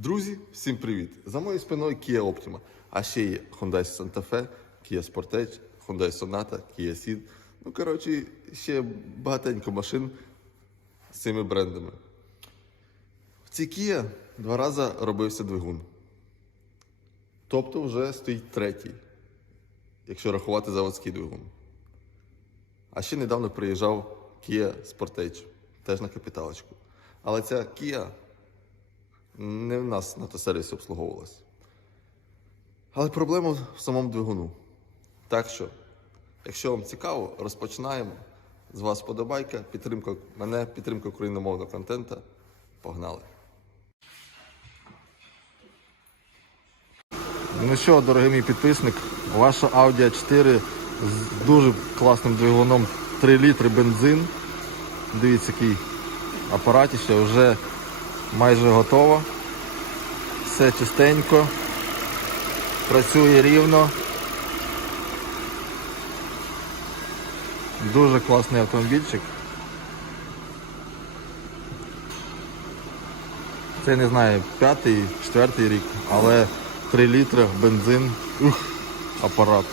Друзі, всім привіт! За моєю спиною Kia Optima, а ще є Hyundai Santa Fe, Kia Sportage, Hyundai Sonata, Kia Ceed. Ну, коротше, ще багатенько машин з цими брендами. В цій Kia два рази робився двигун. Тобто вже стоїть третій, якщо рахувати заводський двигун. А ще недавно приїжджав Kia Sportage, теж на капіталочку. Але ця Kia не в нас на автосервісі обслуговувалася. Але проблема в самому двигуну. Так що, якщо вам цікаво, розпочинаємо. З вас подобайка, підтримка мене, підтримка україномовного контента. Погнали! Ну що, дорогий мій підписник, ваша Audi 4 з дуже класним двигуном 3 літри бензин. Дивіться, який ще вже майже готово. Все чистенько, працює рівно. Дуже класний автомобільчик. Це не знаю, п'ятий, четвертий рік, але 3 літри бензин, ух, апарат.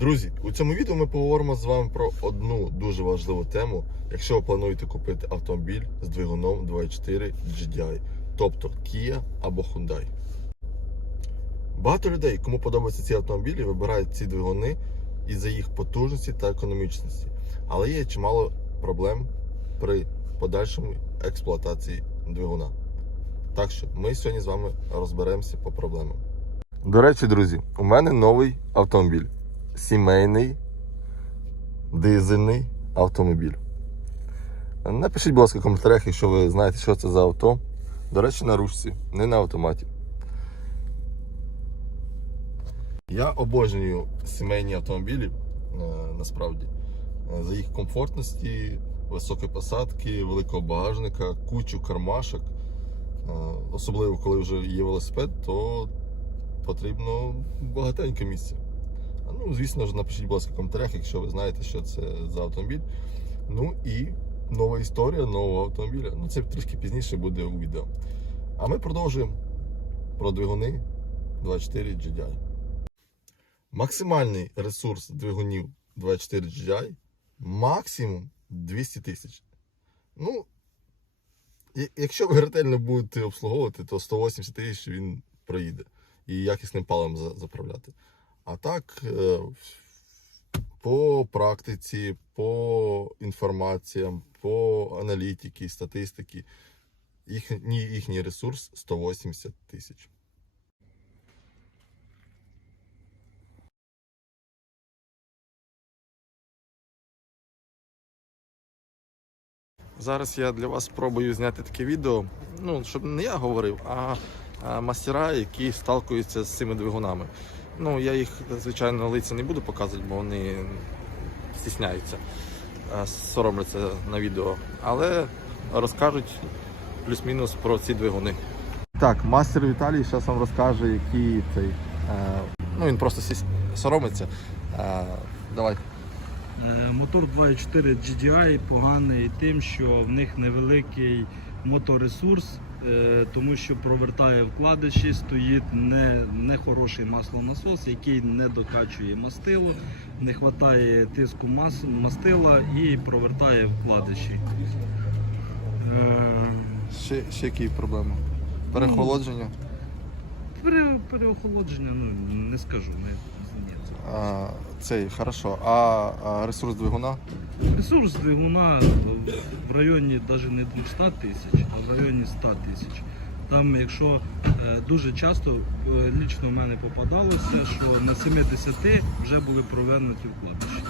Друзі, у цьому відео ми поговоримо з вами про одну дуже важливу тему, якщо ви плануєте купити автомобіль з двигуном 24 GDI, тобто Kia або Hyundai. Багато людей, кому подобаються ці автомобілі, вибирають ці двигуни із-за їх потужності та економічності. Але є чимало проблем при подальшому експлуатації двигуна. Так що ми сьогодні з вами розберемося по проблемам. До речі, друзі, у мене новий автомобіль сімейний дизельний автомобіль. Напишіть, будь ласка, в коментарях, якщо ви знаєте, що це за авто. До речі, на ручці, не на автоматі. Я обожнюю сімейні автомобілі е, насправді. Е, за їх комфортності, високі посадки, великого багажника, кучу кармашок. Е, особливо, коли вже є велосипед, то потрібно багатеньке місце. Ну, звісно ж, напишіть, будь ласка, в коментарях, якщо ви знаєте, що це за автомобіль. Ну і нова історія нового автомобіля. Ну, це трішки пізніше буде у відео. А ми продовжуємо про двигуни 24 GDI. Максимальний ресурс двигунів 24 GDI максимум 200 тисяч. Ну, якщо ви ретельно будете обслуговувати, то 180 тисяч він проїде. І якісним паливом заправляти. А так, е, по практиці, по інформаціям, по аналітиці, статистиці, їхній, їхній ресурс 180 тисяч. Зараз я для вас спробую зняти таке відео, ну щоб не я говорив, а мастера, які сталкуються з цими двигунами. Ну, Я їх, звичайно, лиця не буду показувати, бо вони стісняються, е, соромляться на відео, але розкажуть плюс-мінус про ці двигуни. Так, мастер Віталій зараз вам розкаже, який цей. Е, ну Він просто сіс... соромиться. Е, давай. Е, мотор 2.4 GDI поганий тим, що в них невеликий моторесурс. Е, тому що провертає вкладиші, стоїть не, хороший маслонасос, який не докачує мастило, не вистачає тиску мас, мастила і провертає вкладиші. Е, ще, ще які проблеми? Перехолодження? Пере, переохолодження ну, не скажу. Не. А, цей, хорошо. А, ресурс двигуна? Ресурс двигуна е, в районі навіть не 200 тисяч, а в районі 100 тисяч. Там, якщо е, дуже часто е, лічно в мене попадалося, що на 70 вже були провернуті вкладиші.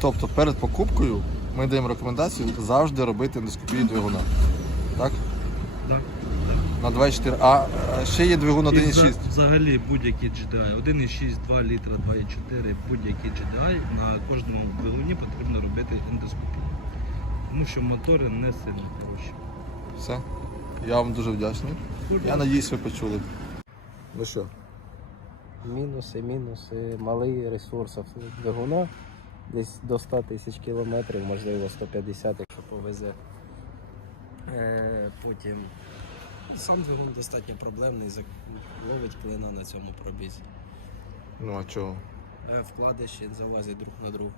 Тобто перед покупкою ми даємо рекомендацію завжди робити ендоскопію двигуна. Так? На 24. А е, ще є двигун 1,6. Взагалі будь який GDI. 1,6, 2 літра, 2,4, будь який GDI. На кожному двигуні потрібно робити ендоскопію. Тому що мотори не сильно хороші. Все. Я вам дуже вдячний. Я надіюсь, ви почули. Ну що? Мінуси, мінуси, малий ресурс двигуна. Десь до 100 тисяч кілометрів, можливо 150, якщо повезе. Е, потім Сам двигун достатньо проблемний, ловить клина на цьому пробізі. Ну а чого? Е, вкладиші залазять друг на друг.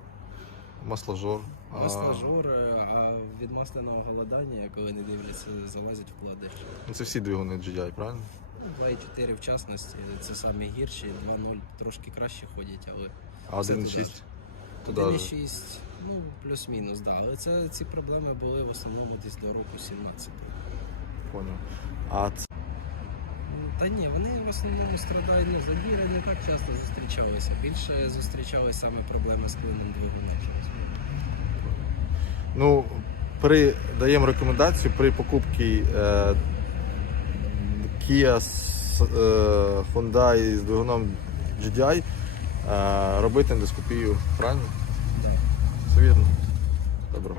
Масложор. Масложор, е, а від масляного голодання, коли не дивляться, залазять вкладиші. Ну, це всі двигуни GDI, правильно? 2,4 ну, в частності, це самі гірші, 2.0 трошки краще ходять, але. А 1.6? 1.6, ну плюс-мінус, да. Але це, ці проблеми були в основному десь до року 17 понял. А це... Та ні, вони в основному страдають ну, за задіри, не так часто зустрічалися. Більше зустрічалися саме проблеми з клином двигуна. Ну, при даємо рекомендацію при покупці е, Kia е, Hyundai з двигуном GDI е, робити ендоскопію, правильно? Так. Да. Все вірно. Добро.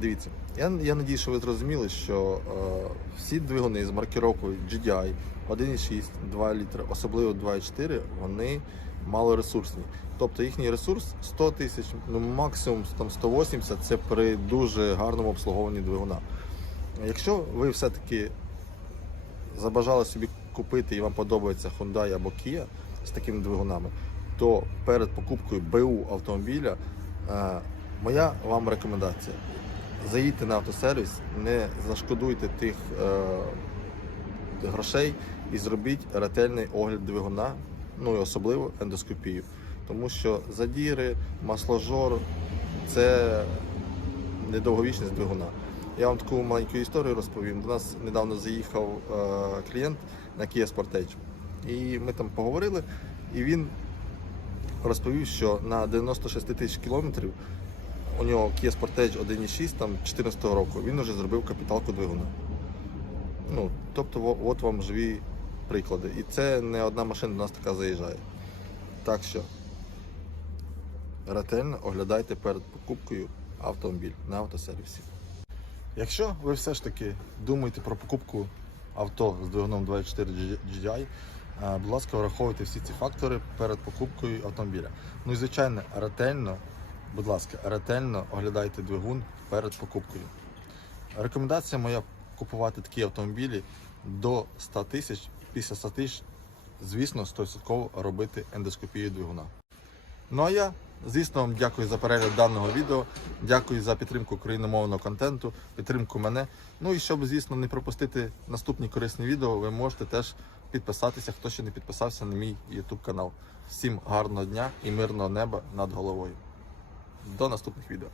Дивіться, я я надію, що ви зрозуміли, що е, всі двигуни з маркіровкою GDI 1,6, 2 літра, особливо 2,4, вони малоресурсні. Тобто їхній ресурс 100 тисяч, ну максимум там 180 це при дуже гарному обслуговуванні двигуна. Якщо ви все-таки забажали собі купити і вам подобається Hyundai або Kia з такими двигунами, то перед покупкою БУ автомобіля е, моя вам рекомендація заїдьте на автосервіс, не зашкодуйте тих е, грошей і зробіть ретельний огляд двигуна, ну і особливо ендоскопію. Тому що задіри, масложор це недовговічність двигуна. Я вам таку маленьку історію розповім. До нас недавно заїхав е, клієнт на Kia Sportage. І ми там поговорили, і він розповів, що на 96 тисяч кілометрів у нього Kia Sportage 1.6 там 14 року, він вже зробив капіталку двигуна. Ну, Тобто от вам живі приклади. І це не одна машина до нас така заїжджає. Так що ретельно оглядайте перед покупкою автомобіль на автосервісі. Якщо ви все ж таки думаєте про покупку авто з двигуном 24 GDI, е, будь ласка, враховуйте всі ці фактори перед покупкою автомобіля. Ну і звичайно, ретельно Будь ласка, ретельно оглядайте двигун перед покупкою. Рекомендація моя купувати такі автомобілі до 100 тисяч, після 100 тисяч, звісно, 100% робити ендоскопію двигуна. Ну а я, звісно, вам дякую за перегляд даного відео, дякую за підтримку україномовного контенту, підтримку мене. Ну і щоб, звісно, не пропустити наступні корисні відео, ви можете теж підписатися, хто ще не підписався на мій YouTube канал. Всім гарного дня і мирного неба над головою. До наступних відео.